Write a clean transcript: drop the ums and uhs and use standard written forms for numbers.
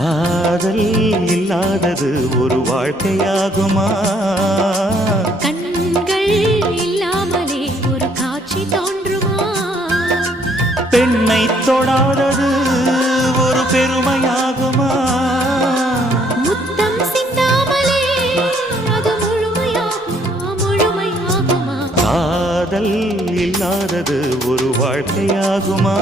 காதல் இல்லாதது ஒரு வாழ்க்கையாகுமா? கண்கள் இல்லாமலே ஒரு காட்சி தோன்றுமா? பெண்ணை தொடாதது ஒரு பெருமையாகுமா? முத்தம் சிந்தாமலே அது முழுமையாகுமா? முழுமையாகுமா? காதல் இல்லாதது ஒரு வாழ்க்கையாகுமா?